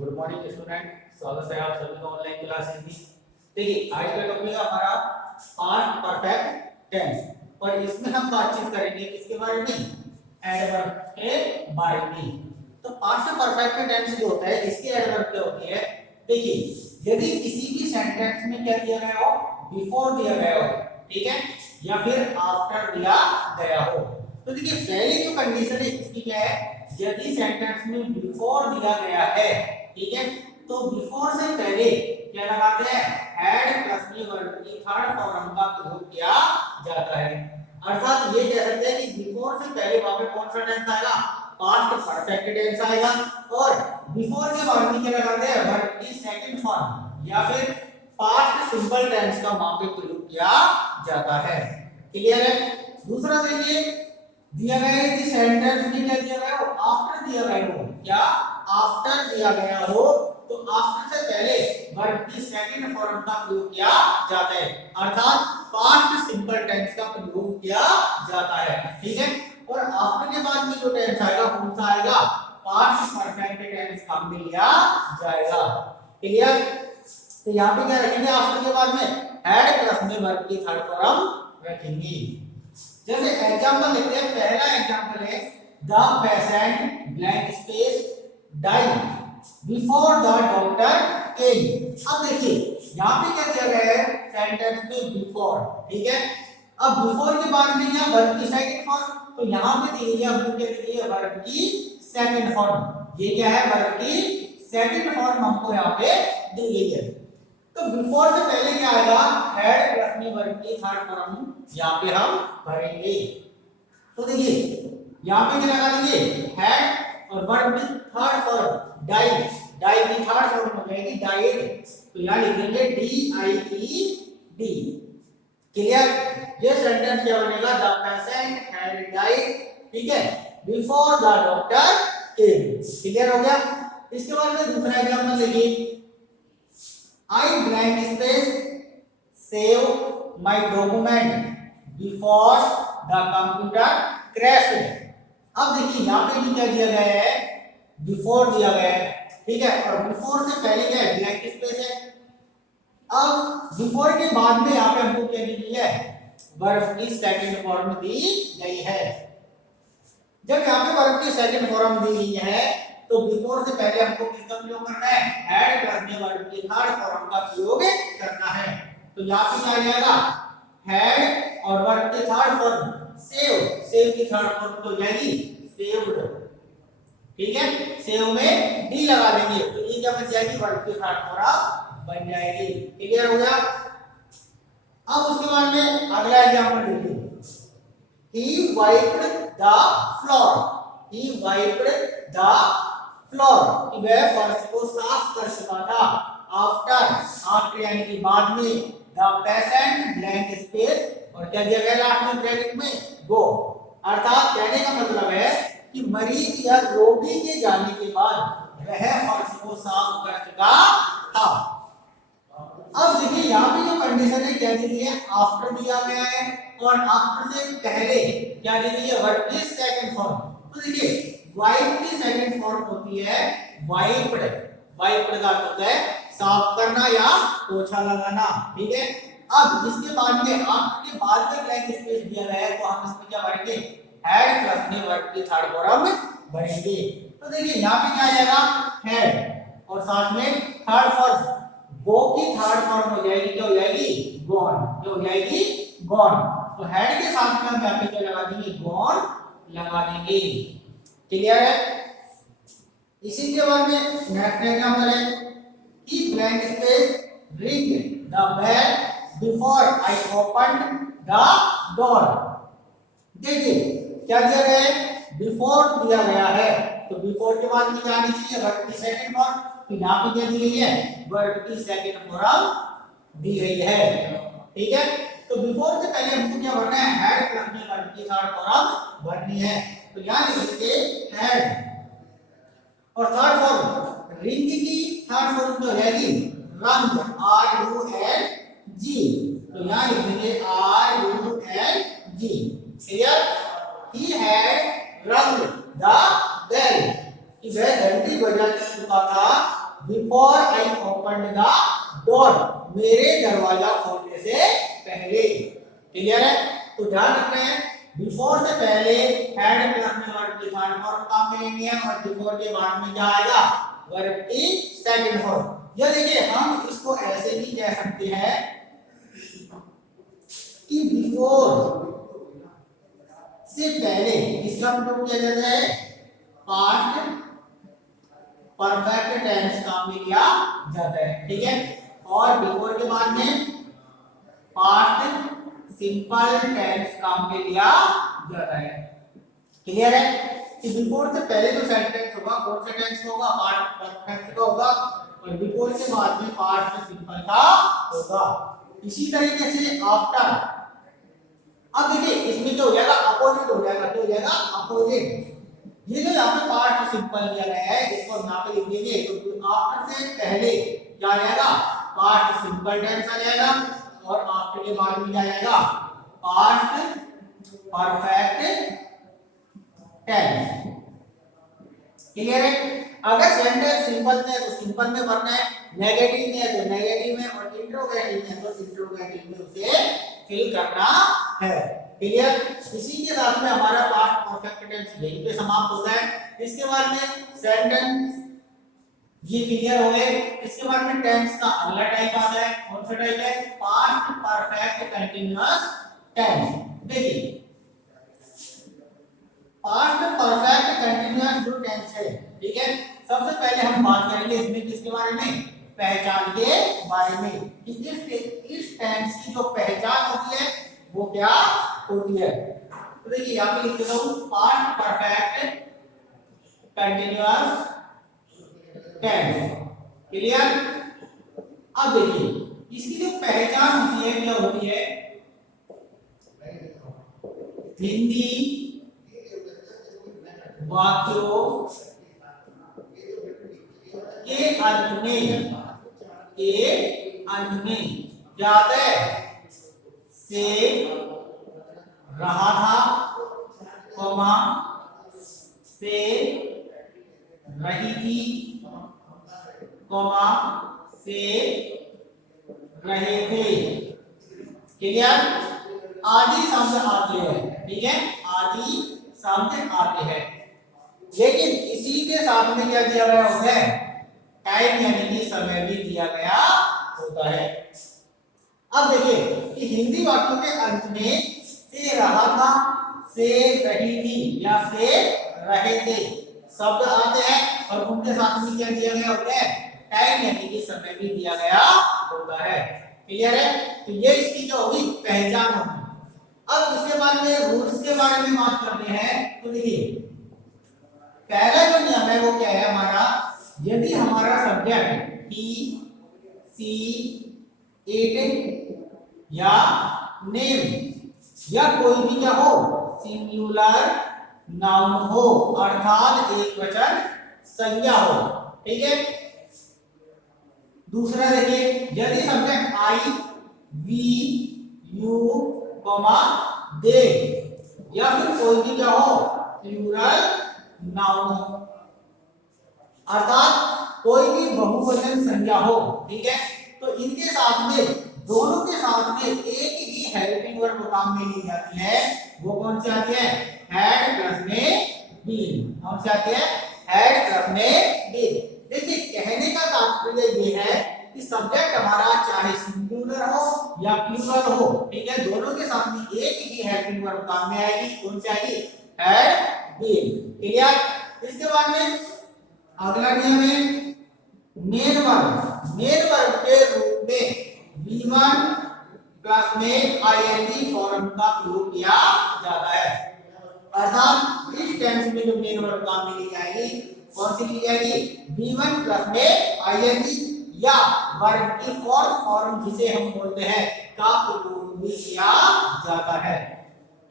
Good morning student, स्वागत है आप सभी का ऑनलाइन क्लासेस में। देखिए आज का टॉपिक है हमारा पास्ट परफेक्ट टेंस और इसमें हम बातचीत करेंगे किसके बारे में, एडवर्ब के बारे में। तो पास्ट परफेक्ट टेंस जो होता है इसकी एडवर्ब क्या होती है। देखिए यदि किसी भी सेंटेंस में क्या दिया गया हो, बिफोर दिया गया हो, ठीक है, या फिर आफ्टर दिया गया हो, तो देखिए पहली जो कंडीशन है इसकी क्या है, यदि सेंटेंस में बिफोर दिया गया है, ठीक है, तो बिफोर से पहले क्या लगाते हैं, हैड प्लस में वर्ब की थर्ड फॉर्म का प्रयोग किया जाता है। अर्थात ये कह सकते हैं कि बिफोर से पहले वहां पे कौन सा टेंस आएगा, पास्ट परफेक्ट टेंस आएगा, और बिफोर के बाद में क्या लगाते हैं, वर्ब की सेकंड फॉर्म या फिर पास्ट सिंपल टेंस का वहां पे प्रयोग किया जाता है। क्लियर है। दूसरा देखिए दिया गया है कि सेंटेंस में क्या दिया गया हो, आफ्टर दिया गया हो, क्या आफ्टर दिया गया हो, तो आफ्टर से पहले वर्ब की सेकंड फॉर्म का प्रयोग किया जाता है, अर्थात पास्ट सिंपल टेंस का प्रयोग किया जाता है। ठीक है, और आफ्टर के बाद में जो टेंस आएगा कौन सा आएगा, पास्ट परफेक्ट टेंस का में लिया जाएगा। क्लियर। तो यहाँ पे क्या रखेंगे, आफ्टर के बाद में हैड प्लस में वर्ब की थर्ड फॉर्म रखेंगे। जैसे एग्जांपल लेते हैं, पहला एग्जांपल है the patient blank space died before the doctor केम। अब देखिए यहाँ पे क्या दिया गया है, सेंटेंस में बिफोर, ठीक है, अब बिफोर के बाद में क्या वर्ब की सेकंड फॉर्म, तो यहाँ पे दी गई है हमको क्या दी गई है, वर्ब की सेकंड फॉर्म। ये क्या है, वर्ब की सेकंड फॉर्म हमको यहाँ पे दी गई है। तो बिफोर से पहले क्या आएगा, हैड प्लस में वर्ब की थर्ड फॉर्म यहाँ पे हम भरेंगे। तो देखिए यहाँ पे क्या लगा देंगे, हैड और वर्ब की थर्ड फॉर्म डाइड, डाइड की थर्ड फॉर्म हो जाएगी डाइड, तो यहाँ लिख देंगे D I E D. Clear. ये सेंटेंस क्या बनेगा, द पेशेंट हैड डाइड, ठीक है, before the doctor came. Clear हो गया। इसके बाद में दूसरा एग्जांपल देखिए, I blank space save my document before the computer crashed। अब देखिए यहाँ पे भी क्या दिया गया है, बिफोर दिया गया है, ठीक है, और बिफोर से पहले क्या है, ब्लैंक स्पेस है। अब बिफोर के बाद में यहाँ पे हमको क्या दी गई है, वर्ब की सेकंड फॉर्म दी गई है। जब यहाँ पे वर्ब की सेकंड फॉर्म दी गई है तो बिफोर से पहले हमको किसका प्रयोग करना है, हैड प्लस में वर्ब की थर्ड फॉर्म का प्रयोग करना है। तो यहाँ पे क्या आ जाएगा, हैड और वर्ब की थर्ड फॉर्म सेव, सेव की थर्ड फॉर्म तो जाएगी सेव्ड, ठीक है, सेव में डी लगा देंगे, तो ये क्या बन जाएगी, वर्ब की थर्ड फॉर्म बन जाएगी। क्लियर हो गया। अब उसके बाद में अगला एग्जांपल देखिए, he wiped the floor, he wiped the floor, कि वह फर्श को साफ कर चुका था। आफ्टर, आफ्टर यानी कि बाद में, द पेशेंट ब्लैंक स्पेस और क्या दिया गया लास्ट में ब्रैकेट में, गो। अर्थात कहने का मतलब है कि मरीज या रोगी के जाने के बाद वह फर्श को साफ कर चुका था। अब देखिए यहाँ पे जो कंडीशन है क्या दी गई है, आफ्टर दिया गया है और आफ्टर से पहले क्या दी गई है, वर्ब की सेकंड फॉर्म। तो देखिए वाइप की सेकंड फॉर्म होती है वाइप्ड, वाइप्ड का अर्थ होता है साफ करना या पोछा लगाना, ठीक है। अब इसके बाद में आफ्टर के बाद में ब्लैंक स्पेस दिया गया है, तो हम इसमें क्या भरेंगे, हैड प्लस में वर्ब की थर्ड फॉर्म भरेंगे। तो देखिए यहाँ पे क्या आ जाएगा, हैड और साथ में थर्ड फॉर्म, गो की थर्ड फॉर्म हो जाएगी, क्या हो जाएगी, गॉन, क्या हो जाएगी, गॉन। तो हेड के साथ में हम यहाँ पे क्या लगा देंगे, गॉन लगा देंगे। क्लियर है। इसी के बाद में नेक्स्ट एग्जांपल है, he blank space ring the bell before I open the door. देखिए क्या दिया गया है, बिफोर दिया गया है, तो बिफोर के बाद में क्या आनी चाहिए, वर्ब की सेकंड फॉर्म, तो यहाँ पे क्या दी गई है, वर्ब की सेकंड फॉर्म दी गई है, ठीक है। तो बिफोर से पहले हमको क्या भरना है, हैड प्लस में वर्ब की थर्ड फॉर्म भरनी है, तो यहाँ लिख देंगे हैड और थर्ड फॉर्म रिंग की थर्ड फॉर्म तो रहेगी रंग, आर यू एन जी, तो यहाँ लिख देंगे R U N G. Clear. He had rung the bell, कि वह घंटी बजा चुका था मेरे दरवाजा खोलने से पहले। क्लियर है? तो ध्यान रखना है, बिफोर से पहले हैड प्लस में वर्ब की थर्ड फॉर्म काम में लेनी है और बिफोर के बाद में क्या आएगा, वर्ब की सेकंड फॉर्म। ये देखिए हम इसको ऐसे भी कह सकते हैं कि बिफोर से पहले इसका प्रयोग किया जाता है पास्ट परफेक्ट टेंस काम में लिया जाता है। ठीक है? और बिफोर के बाद में पास्ट सिंपल टेंस काम में लिया जाता है। क्लियर है? कि बिफोर से पहले जो सेंटेंस होगा कौन सा टेंस होगा, पास्ट परफेक्ट का होगा, और बिफोर के बाद में पास्ट सिंपल का होगा। इसी तरीके से आफ्टर, अब देखिए इसमें क्या हो जाएगा, अपोजिट हो जाएगा। क्या हो जाएगा? अपोजिट। ये जो यहाँ पे पास्ट सिंपल लिया गया है इसको हम यहाँ पे लिख देंगे, तो आफ्टर से पहले क्या आ जाएगा, पास्ट सिंपल टेंस आ जाएगा, और आफ्टर के बाद में क्या आएगा, पास्ट परफेक्ट टेंस। क्लियर है? अगर सेंटेंस सिंपल में है तो सिंपल में भरना है, नेगेटिव में है तो नेगेटिव में, और इंट्रोगेटिव में है तो इंट्रोगेटिव में उसे फिल करना है। क्लियर? इसी के साथ में हमारा पास्ट परफेक्ट टेंस यहीं पे समाप्त होता है। इसके बाद में सेंटेंस ये क्लियर हो गए। इसके बाद में टेंस का अगला टाइप आता है, कौन सा टाइप है, पास्ट परफेक्ट कंटीन्यूअस टेंस। देखिए पास्ट परफेक्ट कंटीन्यूअस जो टेंस है, ठीक है, सबसे पहले हम बात करेंगे इसमें किसके बारे में, पहचान के बारे में, कि इस टेंस की जो पहचान होती है वो क्या होती है। तो देखिए यहां पे लिख देता हूं, past perfect continuous tense. Clear? अब देखिए इसकी जो पहचान होती है क्या होती है, हिंदी वाक्यों के अंत में क्या आता है, से रहा था, कॉमा से रही थी, कॉमा से रहे थे। क्लियर? आदि शब्द आते हैं। ठीक है? आदि शब्द आते हैं, लेकिन इसी के साथ में क्या दिया गया होता है, टाइम यानी कि समय भी दिया गया होता है। अब देखिए कि हिंदी वाक्यों के अंत में से रहा था, से रही थी या से रहे थे शब्द आते हैं, और उनके साथ में क्या दिया गया होता है, टाइम यानी कि समय भी दिया गया होता है। क्लियर है? तो ये इसकी जो होगी पहचान होगी। अब इसके बाद में रूल्स के बारे में बात करते हैं। तो देखिए पहला जो नियम है वो क्या है हमारा, यदि हमारा सब्जेक्ट ही, सी, इट या नेम या कोई भी क्या हो, सिंगुलर नाउन हो, अर्थात एक वचन संज्ञा हो। ठीक है? दूसरा देखिए, यदि सब्जेक्ट आई, वी, यू, दे या फिर कोई भी क्या हो, प्लूरल नाउन हो, अर्थात कोई भी बहुवचन संज्ञा हो। ठीक है? तो इनके साथ में, दोनों के साथ में एक ही हेल्पिंग वर्ब काम में ली जाती है। वो कौन सी आती है, हैड प्लस में बीन। कौन सी आती है, हैड प्लस में बीन। देखिए कहने का तात्पर्य ये है कि सब्जेक्ट हमारा चाहे सिंगुलर हो या प्लूरल हो, ठीक है, दोनों के साथ में एक ही हेल्पिंग वर्ब काम में आएगी। कौन सी आएगी, हैड बीन। क्लियर? इसके बाद में अगला नियम है मेन वर्ब। मेन वर्ब के रूप में V1 प्लस में आईएनजी फॉर्म का प्रयोग किया जाता है। अर्थात इस टेंस में जो मेन वर्ब काम में ली जाएगी, कौन सी ली जाएगी, V1 प्लस में आईएनजी या वर्ब की फॉर्म जिसे हम बोलते हैं का प्रयोग भी किया जाता है।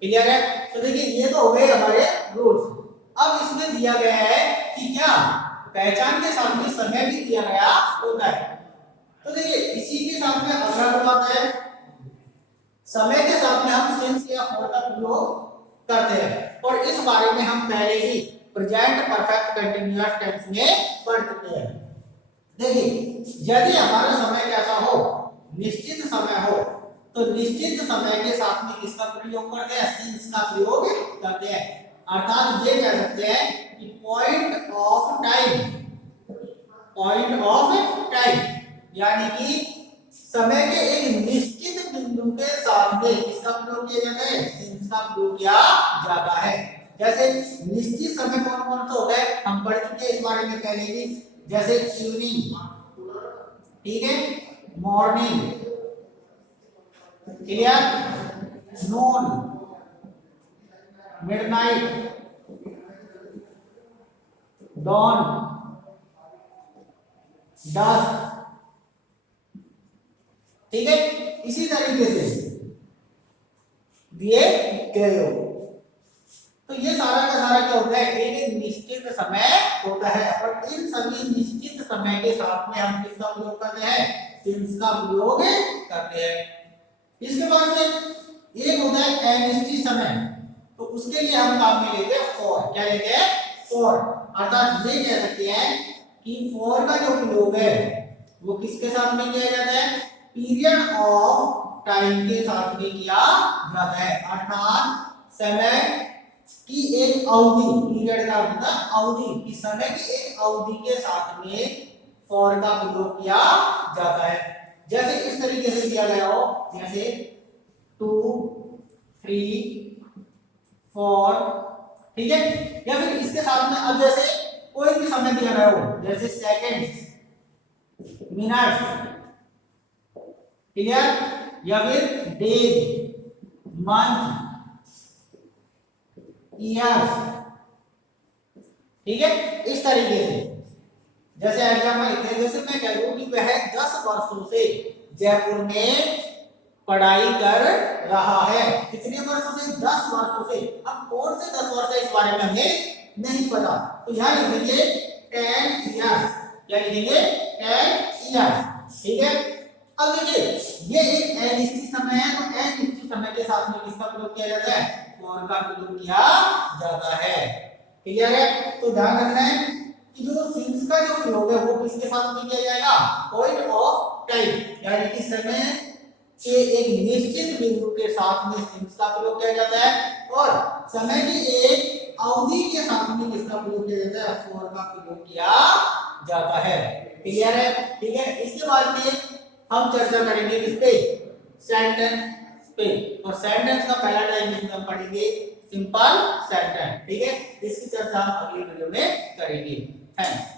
क्लियर है? तो देखिए ये तो हो गए हमारे रूल्स। अब इसमें दिया गया है कि क्या पहचान के साथ में समय भी दिया गया होता है। तो देखिए इसी के साथ में अगला रूल आता है, समय के साथ में हम सिंस या फॉर का प्रयोग करते हैं, और इस बारे में हम पहले ही प्रेजेंट परफेक्ट कंटीन्यूअस टेंस में पढ़ चुके हैं। देखिए यदि हमारा समय कैसा हो, निश्चित समय हो तो निश्चित समय के साथ में किसका प्रयोग करते हैं, सिंस का प्रयोग करते हैं। अर्थात ये कह सकते हैं कि पॉइंट ऑफ टाइम यानी कि समय के एक निश्चित बिंदु के साथ में किसका प्रयोग किया जाता है, सिंस का प्रयोग किया जाता है। जैसे निश्चित समय कौन कौन सा होता है, हम पढ़ चुके हैं इस बारे में पहले भी, जैसे इवनिंग, ठीक है, मॉर्निंग, क्लियर, नून, मिडनाइट, डॉन, डस्क, ठीक है। इसी तरीके से दिए गए हो तो ये सारा का सारा क्या होता है, एक निश्चित समय होता है और इन सभी निश्चित समय के साथ में हम किसका प्रयोग करते हैं, सिंस का प्रयोग करते हैं। इसके बाद में एक होता है अनिश्चित समय, तो उसके लिए हम काम में लेते हैं फॉर। क्या लेते हैं, फॉर। अर्थात ये कह सकते हैं कि फॉर का जो प्रयोग है वो किसके साथ में किया जाता है, पीरियड ऑफ टाइम के साथ में किया जाता है। अर्थात समय की एक अवधि, पीरियड का मतलब अवधि, कि समय की एक अवधि के साथ में फॉर का प्रयोग किया जाता है। जैसे इस तरीके से दिया गया हो, जैसे 2 3 4, ठीक है। या फिर इसके साथ में अब जैसे कोई भी समय दिया गया हो, जैसे सेकंड्स, मिनट्स, क्लियर, या फिर डेज, मंथ, ईयर्स, ठीक है। इस तरीके से जैसे एग्जाम्पल लिखते हैं, जैसे मैं कह दूं कि वह 10 वर्षों से जयपुर में पढ़ाई कर रहा है। कितने वर्षों से, 10 वर्षों से। अब कौन से 10 वर्ष है इस बारे में हमें नहीं पता, तो यहां लिखेंगे 10 इयर्स। क्या लिखेंगे, 10 इयर्स, ठीक है। अब देखिए ये एक अनिश्चित समय है, तो अनिश्चित समय के साथ में किसका प्रयोग किया जाता है, फॉर का प्रयोग किया जाता है। क्लियर है, तो ध्यान रखना है कि जो सिंस का जो प्रयोग है वो किसके साथ में किया जाएगा, पॉइंट ऑफ टाइम, यानी कि समय के एक निश्चित बिंदु के साथ में सिंस का प्रयोग किया जाता है, और समय की एक अवधि के साथ में किसका प्रयोग किया जाता है, फॉर का प्रयोग किया जाता है। क्लियर है, ठीक है। इसके बाद में हम चर्चा करेंगे किस पे, सेंटेंस पे, और सेंटेंस का पहला टाइप हम पढ़ेंगे सिंपल सेंटेंस, ठीक है। इसकी चर्चा हम अगली वीडियो में करेंगे। थैंक्स।